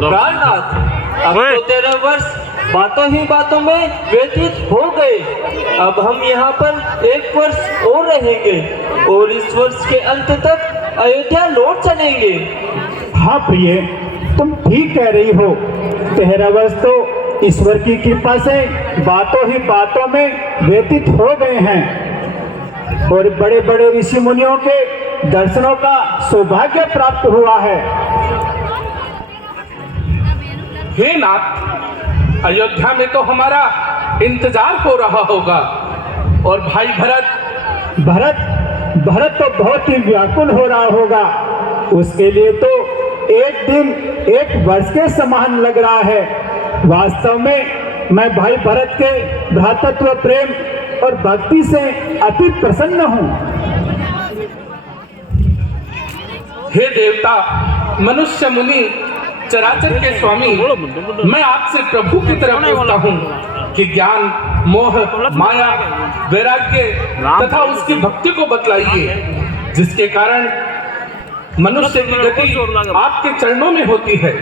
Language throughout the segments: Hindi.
प्राणनाथ, अब तो 13 वर्ष बातों ही बातों में व्यतीत हो गए। अब हम यहाँ पर 1 वर्ष और रहेंगे और इस वर्ष के अंत तक अयोध्या लौट चलेंगे। हाँ प्रिय, तुम ठीक कह रही हो। 13 वर्ष तो ईश्वर की कृपा से बातों ही बातों में व्यतीत हो गए हैं और बड़े बड़े ऋषि मुनियों के दर्शनों का सौभाग्य प्राप्त हुआ है। हे नाथ, अयोध्या में तो हमारा इंतजार हो रहा होगा और भाई भरत तो बहुत ही व्याकुल हो रहा होगा। उसके लिए तो एक दिन 1 वर्ष के समान लग रहा है। वास्तव में मैं भाई भरत के भ्रातृत्व प्रेम और भक्ति से अति प्रसन्न हूँ। हे देवता, मनुष्य मुनि, चराचर के स्वामी, मैं आपसे प्रभु की तरफ पूछता हूँ कि ज्ञान, मोह, माया, वैराग्य तथा उसकी भक्ति को बतलाइए, जिसके कारण मनुष्य की गति आपके चरणों में होती है।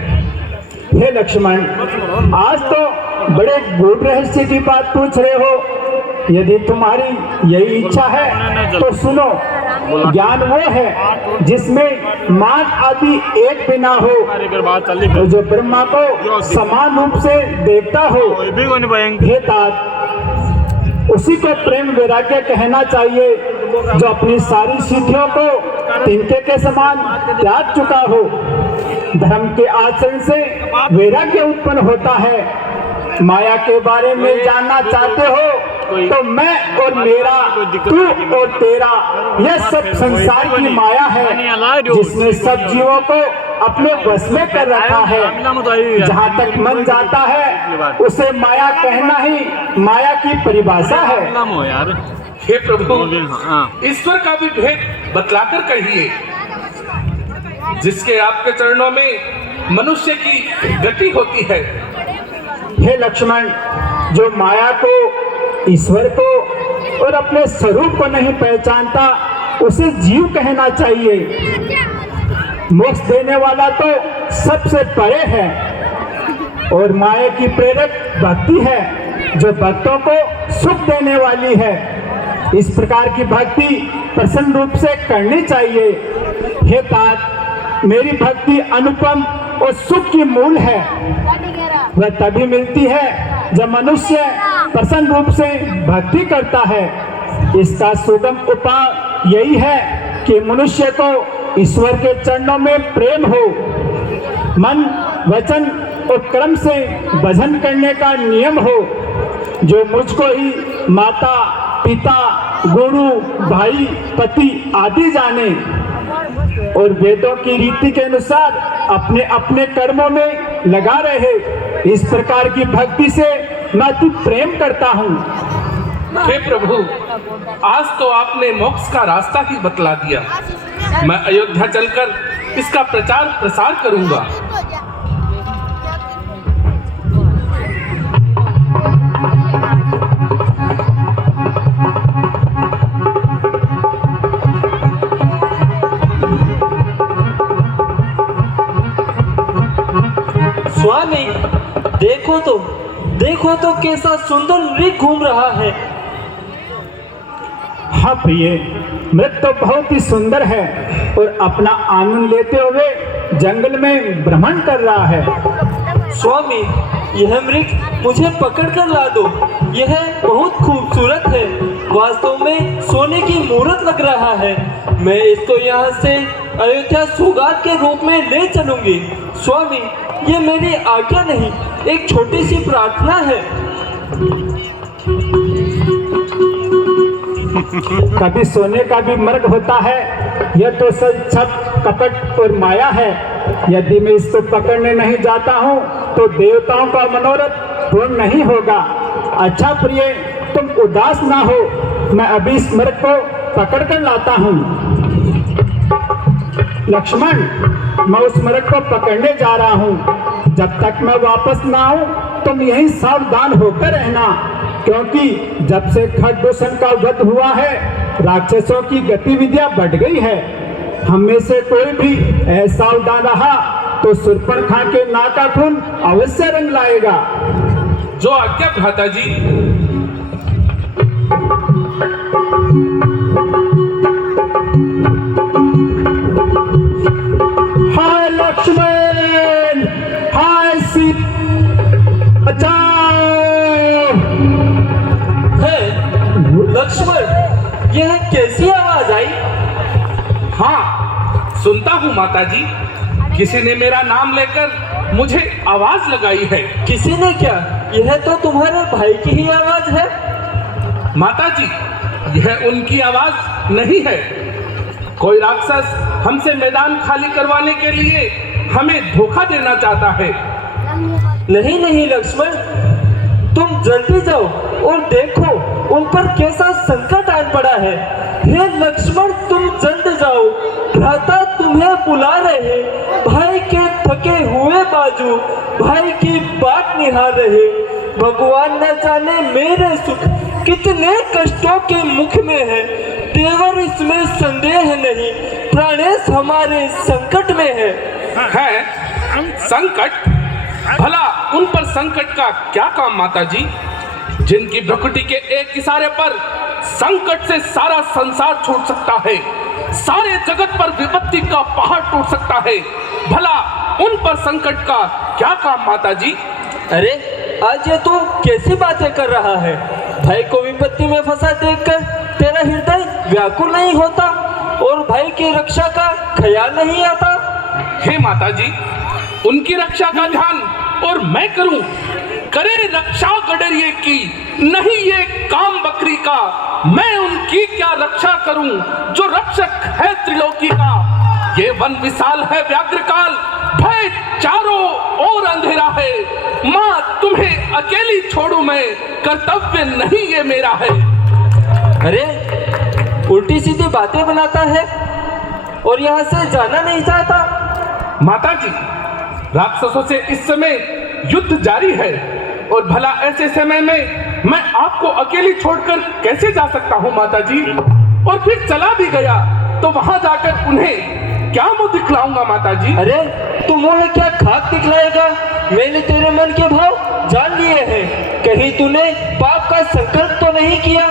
हे लक्ष्मण, आज तो बड़े गूढ़ रहस्य की बात पूछ रहे हो। यदि तुम्हारी यही इच्छा है तो सुनो। ज्ञान वो है जिसमें मान आदि एक भी ना हो, तो जो ब्रह्मा को समान रूप से देखता हो। हे तात, उसी को प्रेम वैराग्य कहना चाहिए, जो अपनी सारी सिद्धियों को तिनके के समान त्याग चुका हो। धर्म के आचरण से वैराग्य उत्पन्न होता है। माया के बारे में जानना चाहते हो तो मैं और मेरा, तू और तेरा, यह सब संसार की माया है जिसने सब जीवों को अपने वश में कर रखा है। जहाँ तक मन जाता है उसे माया कहना ही माया की परिभाषा है। हे प्रभु, ईश्वर का भी भेद बतलाकर कहिए, जिसके आपके चरणों में मनुष्य की गति होती है। हे लक्ष्मण, जो माया को, ईश्वर को और अपने स्वरूप को नहीं पहचानता उसे जीव कहना चाहिए। मोक्ष देने वाला तो सबसे परे है और माया की प्रेरक भक्ति है, जो भक्तों को सुख देने वाली है। इस प्रकार की भक्ति प्रसन्न रूप से करनी चाहिए। हे तात, मेरी भक्ति अनुपम और सुख की मूल है। वह तभी मिलती है जब मनुष्य प्रसन्न रूप से भक्ति करता है। इसका सुगम उपाय यही है कि मनुष्य को ईश्वर के चरणों में प्रेम हो। मन, वचन और कर्म से भजन करने का नियम हो। जो मुझको ही माता, पिता, गुरु, भाई, पति आदि जाने और वेदों की रीति के अनुसार अपने अपने कर्मों में लगा रहे। इस प्रकार की भक्ति से मैं अति प्रेम करता हूँ। हे प्रभु, आज तो आपने मोक्ष का रास्ता ही बतला दिया। मैं अयोध्या चलकर इसका प्रचार प्रसार करूंगा। स्वामी, देखो तो कैसा सुंदर मृग घूम रहा है। हाँ प्रिय, मृग तो बहुत ही सुंदर है और अपना आनंद लेते हुए जंगल में भ्रमण कर रहा है। स्वामी, यह मृग मुझे पकड़ कर ला दो। यह बहुत खूबसूरत है। वास्तव में सोने की मूरत लग रहा है। मैं इसको यहाँ से अयोध्या सौगात के रूप में ले चलूंगी। स्वामी, ये मेरी आज्ञा नहीं, एक छोटी सी प्रार्थना है। कभी सोने का भी मर्ग होता है। यह तो सब छप कपट और माया है। यदि मैं इसको पकड़ने नहीं जाता हूँ तो देवताओं का मनोरथ पूर्ण नहीं होगा। अच्छा प्रिय, तुम उदास ना हो, मैं अभी इस मर्ग को पकड़ कर लाता हूँ। लक्ष्मण, मैं उस मर्ग को पकड़ने जा रहा हूँ। जब तक मैं वापस ना आऊँ तुम यहीं सावधान होकर रहना, क्योंकि जब से खरदूषण का वध हुआ है राक्षसों की गतिविधियां बढ़ गई है। हम में से कोई भी असावधान रहा तो शूर्पणखा के नाक का खून अवश्य रंग लाएगा। जो आज्ञा भ्राता जी। हाय लक्ष्मण, हाय सीत, बचाओ। है लक्ष्मण, यह कैसी आवाज आई? हाँ, सुनता हूँ माता जी। किसी ने मेरा नाम लेकर मुझे आवाज लगाई है। किसी ने क्या? यह तो तुम्हारे भाई की ही आवाज है। माता जी, यह उनकी आवाज नहीं है। कोई राक्षस हमसे मैदान खाली करवाने के लिए हमें धोखा देना चाहता है। नहीं नहीं लक्ष्मण, तुम जल्दी जाओ और देखो उन पर कैसा संकट आन पड़ा है। हे लक्ष्मण, तुम जल्द जाओ, भ्राता तुम्हें बुला रहे। भाई के थके हुए बाजू भाई की बाट निहार रहे। भगवान न जाने मेरे सुख कितने कष्टों के मुख में है। देवर इसमें संदेह नहीं, प्राणेश हमारे संकट में है। संकट? भला उन पर संकट का क्या काम माता जी, जिनकी भ्रुकुटी के एक इशारे पर संकट से सारा संसार छूट सकता है, सारे जगत पर विपत्ति का पहाड़ टूट सकता है। भला उन पर संकट का क्या काम माता जी? अरे आज ये तू कैसी बातें कर रहा है? भाई को विपत्ति में फंसा देखकर तेरा हृदय व्याकुल नहीं होता और भाई की रक्षा का ख्याल नहीं आता? हे माता जी, उनकी रक्षा का ध्यान और मैं करूं? करे रक्षा गडरिये की, नहीं ये काम बकरी का। मैं उनकी क्या रक्षा करूं जो रक्षक है त्रिलोकी का। ये वन विशाल है व्याघ्रकाल, भय चारों ओर अंधेरा है। माँ तुम्हें अकेली छोड़ू मैं, कर्तव्य नहीं ये मेरा है। अरे उल्टी सीधी बातें बनाता है और यहाँ से जाना नहीं चाहता। माता जी, राक्षसों से इस समय युद्ध जारी है और भला ऐसे समय में मैं आपको अकेली छोड़कर कैसे जा सकता हूँ माता जी? और फिर चला भी गया तो वहां जाकर उन्हें क्या मुंह दिखलाऊंगा माता जी? अरे तू मुंह क्या खाक दिखलाएगा? मैंने तेरे मन के भाव जान लिए हैं। कहीं तूने पाप का संकल्प तो नहीं किया?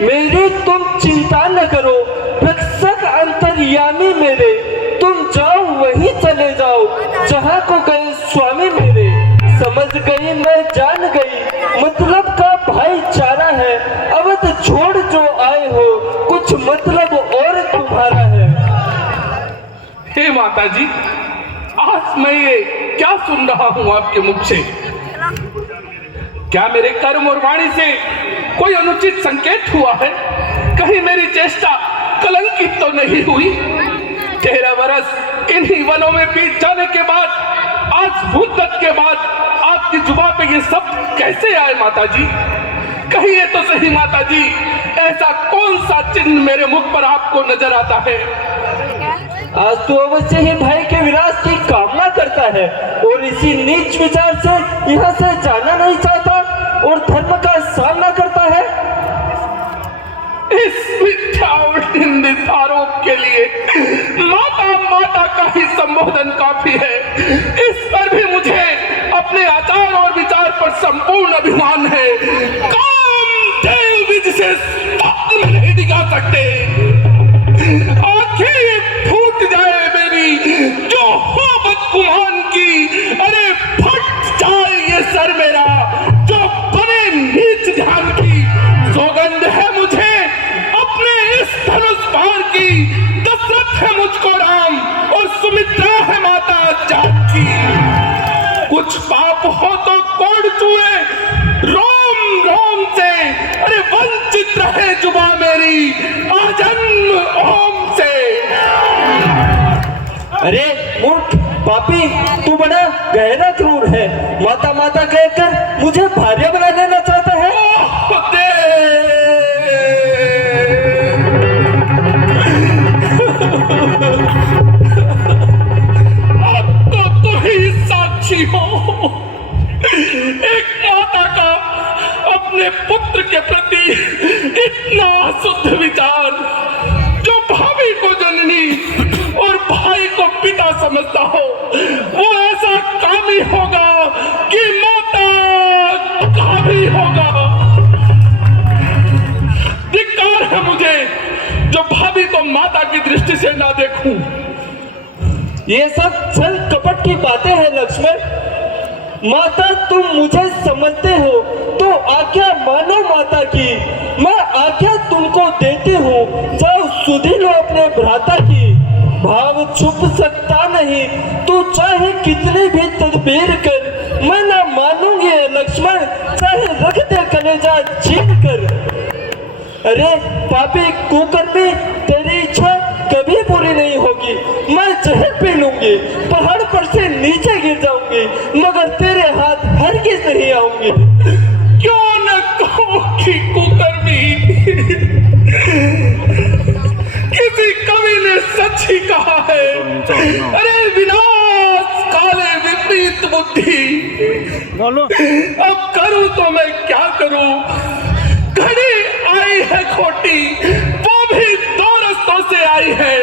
मेरी तुम चिंता न करो, रक्षक अंतर्यामी मेरे। तुम जाओ वहीं चले जाओ जहाँ को गए स्वामी मेरे। समझ गई मैं जान गई, मतलब का भाईचारा है। अवध छोड़ जो आए हो, कुछ मतलब और तुम्हारा है। हे माता जी, आज मैं ये क्या सुन रहा हूँ आपके मुख से? क्या मेरे कर्म और वाणी से कोई अनुचित संकेत हुआ है? कहीं मेरी चेष्टा कलंकित तो नहीं हुई? 13 वर्ष इन्हीं वनों में बीत जाने के बाद, आज मुद्दत के बाद आपकी जुबान पे ये सब कैसे आए माता जी? कहिए तो सही माता जी, ऐसा कौन सा चिन्ह मेरे मुख पर आपको नजर आता है? आज तो अवश्य ही भाई के विनाश की कामना करता है और इसी नीच विचार से यहाँ से जाना नहीं चाहता और धर्म का सामना करता है। इस मिथ्या और निंदित आरोप के लिए माता माता का ही संबोधन काफी है। इस पर भी मुझे अपने आचार और विचार पर संपूर्ण अभिमान है। कामदेव भी जिसे स्वप्न में नहीं दिखा सकते। आंखें फूट जाए मेरी जो हो बदगुमान की, अरे फट जाए ये सर मेरा जो बने नीच ध्यान की। सौगंध है मुझे अपने इस धनुष बाण की, दशरथ है मुझको राम और सुमित्रा है माता जानकी। कुछ पाप हो तो कोड़ चूए रोम रोम से, अरे वंचित रहे जुबा मेरी आजन्म ओम से। अरे मूर्ख पापी, तू बड़ा गहरा क्रूर है। माता माता कहकर मुझे भार्या बना देना चाहता है। अब तो तू ही साक्षी हो, एक माता का अपने पुत्र के प्रति इतना शुद्ध विचार जो भाभी को जननी समझता हो वो ऐसा काम ही होगा कि माता का भी होगा। धिक्कार है मुझे जो भाभी को माता की दृष्टि से ना देखूं। ये सब छल कपट की बातें हैं लक्ष्मण। माता तुम मुझे समझते हो तो आज्ञा मानो माता की। मैं आज्ञा तुमको देती हूँ, जाओ सुधी लो अपने भ्राता की। भाव छुप सकता नहीं, तू चाहे कितनी भी तदबीर कर, मैं ना मानूंगी लक्ष्मण, चाहे रख दे कलेजा छीन कर। अरे पापी कुकर्मी, तेरी इच्छा कभी पूरी नहीं होगी। मैं जहर पी लूंगी, पहाड़ पर से नीचे गिर जाऊंगी, मगर तेरे हाथ हरगिज नहीं आऊंगी। क्यों न कहो कि कुकर्मी, किसी कवि ने सच ही कहा है। अरे विनाश काले विपरीत बुद्धि। अब करूं तो मैं क्या करूं, घड़ी आई है खोटी, वो भी दो रस्तों से आई है।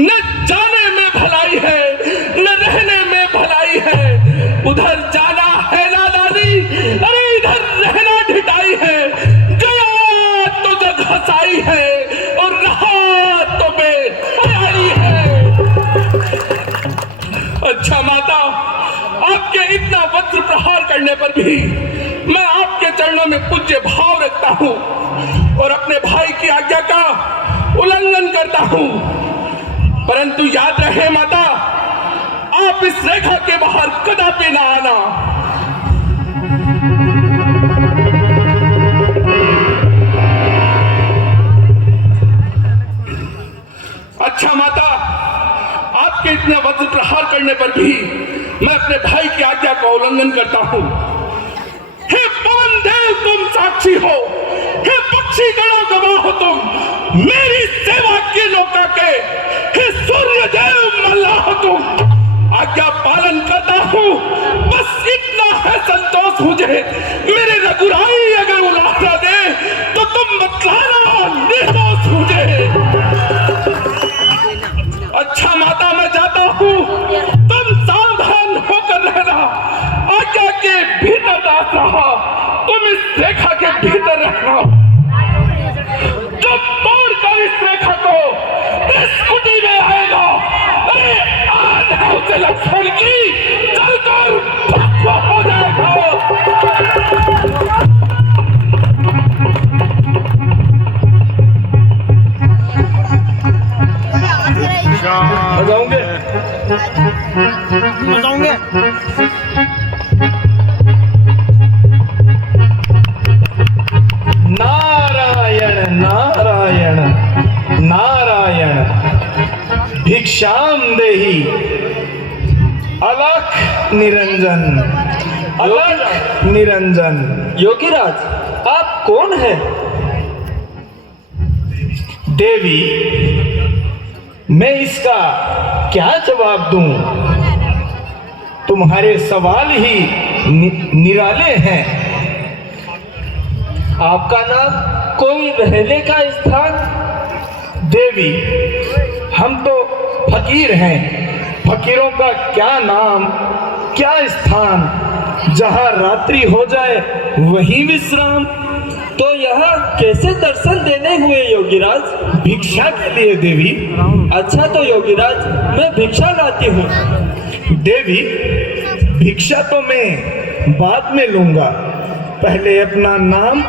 न जाने में भलाई है, न रहने में भलाई है। उधर जाना है नादानी, अरे इधर रहना ढिठाई है। गया तो जग हंसाई है और रहा तो बेहयाई है। अच्छा माता, आपके इतना वज्र प्रहार करने पर भी मैं आपके चरणों में पूज्य भाव रखता हूं और अपने भाई की आज्ञा का उल्लंघन करता हूं। परंतु याद रहे माता, आप इस रेखा के बाहर कदापि ना आना। अच्छा माता, आपके इतने वज्र प्रहार करने पर भी मैं अपने भाई की आज्ञा का उल्लंघन करता हूं। हे पवन देव तुम साक्षी हो, हे पक्षी गणों गवाह हो तुम, मेरी सेवा के नौका के, हे सूर्य देव मल्लाह हो तुम। आज्ञा पालन करता हूं, बस इतना है संतोष मुझे। मेरे रघुराई अगर उलाहना दे तो तुम बतलाना निर्दोष मुझे। अच्छा माता, मैं जाता हूं, तुम सावधान होकर रहना। आज्ञा के भीतर दास रहा, तुम इस रेखा के भीतर रहना। जो तोड़कर इस रेखा को इस कुटी में आएगा, अरे आज है उसे लक्ष्मण की जलकर भस्म हो जाएगा। बजाऊंगे नारायण नारायण नारायण, भिक्षाम देहि अलख निरंजन, अलख निरंजन। योगीराज, आप कौन हैं? देवी, मैं इसका क्या जवाब दूं? तुम्हारे सवाल ही निराले हैं। आपका नाम, कोई रहने का स्थान? देवी, हम तो फकीर हैं। फकीरों का क्या नाम, क्या स्थान, जहां रात्रि हो जाए वहीं विश्राम। तो यहाँ कैसे दर्शन देने हुए योगीराज? भिक्षा के लिए देवी। अच्छा तो योगीराज, मैं भिक्षा लाती हूँ। देवी, भिक्षा तो मैं बाद में लूंगा, पहले अपना नाम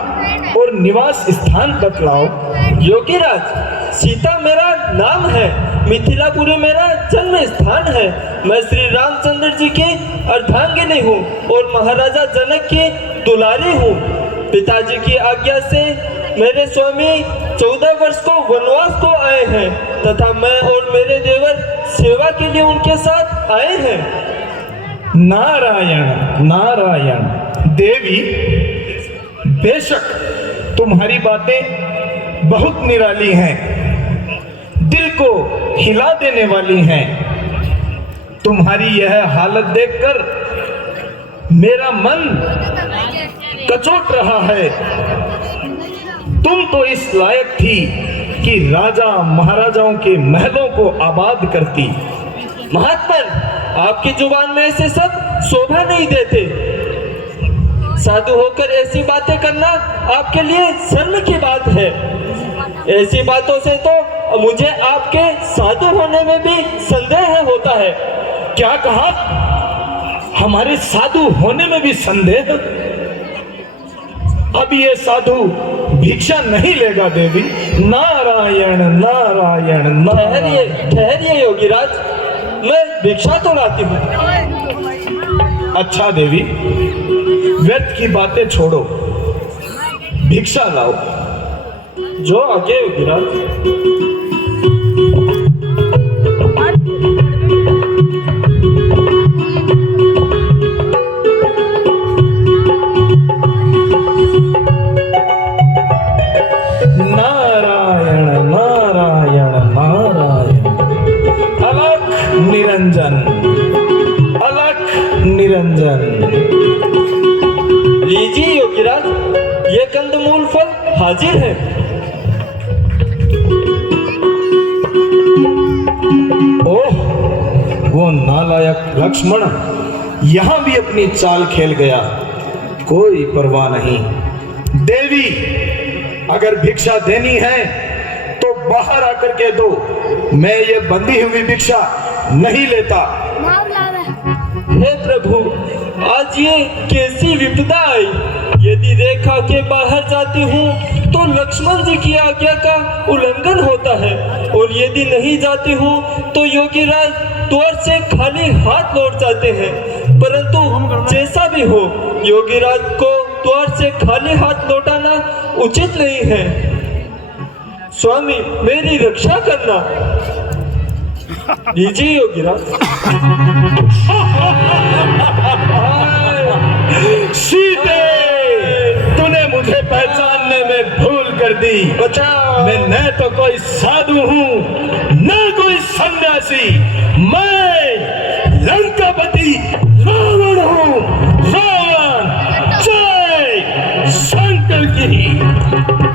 और निवास स्थान बतलाओ। योगीराज, सीता मेरा नाम है, मिथिलापुरी मेरा जन्म स्थान है। मैं श्री रामचंद्र जी की अर्धांगिनी हूँ और महाराजा जनक की दुलारी हूँ। पिताजी की आज्ञा से मेरे स्वामी 14 वर्ष को वनवास को आए हैं तथा मैं और मेरे देवर सेवा के लिए उनके साथ आए हैं। नारायण नारायण। देवी, बेशक तुम्हारी बातें बहुत निराली हैं, दिल को हिला देने वाली हैं। तुम्हारी यह हालत देखकर मेरा मन कचोट रहा है। तुम तो इस लायक थी कि राजा महाराजाओं के महलों को आबाद करती, महात्मन, आपकी जुबान में ऐसे सब शोभा नहीं देते। साधु होकर ऐसी बातें करना आपके लिए शर्म की बात है। ऐसी बातों से तो मुझे आपके साधु होने में भी संदेह होता है। क्या कहा? हमारे साधु होने में भी संदेह? अब ये साधु भिक्षा नहीं लेगा देवी। नारायण नारायण ठहरिए नारायण। ठहरिए योगीराज, मैं भिक्षा तो लाती हूँ। अच्छा देवी, व्यर्थ की बातें छोड़ो, भिक्षा लाओ। जो आगे योगीराज। नारायण नारायण नारायण। अलख निरंजन, अलख निरंजन। लीजिए योगीराज, ये कंदमूल फल हाजिर है। ओह, वो नालायक लक्ष्मण यहां भी अपनी चाल खेल गया। कोई परवाह नहीं। देवी, अगर भिक्षा देनी है तो बाहर आकर के दो। मैं ये बंधी हुई भिक्षा नहीं लेता। हे प्रभु, आज ये कैसी विपदा आई। यदि रेखा के बाहर जाती हूँ तो लक्ष्मण जी की आज्ञा का उल्लंघन होता है, और यदि नहीं जाती हूँ तो योगीराज द्वार से खाली हाथ लौट जाते हैं। परंतु जैसा भी हो, योगीराज को द्वार से खाली हाथ लौटाना उचित नहीं है। स्वामी, मेरी रक्षा करना। लीजिए योगीराज। सीते, तूने मुझे पहचानने में भूल कर दी। बचाओ। मैं न तो कोई साधु हूँ न कोई सन्यासी। मैं लंकापति रावण हूँ। रावण। जय शंकर की।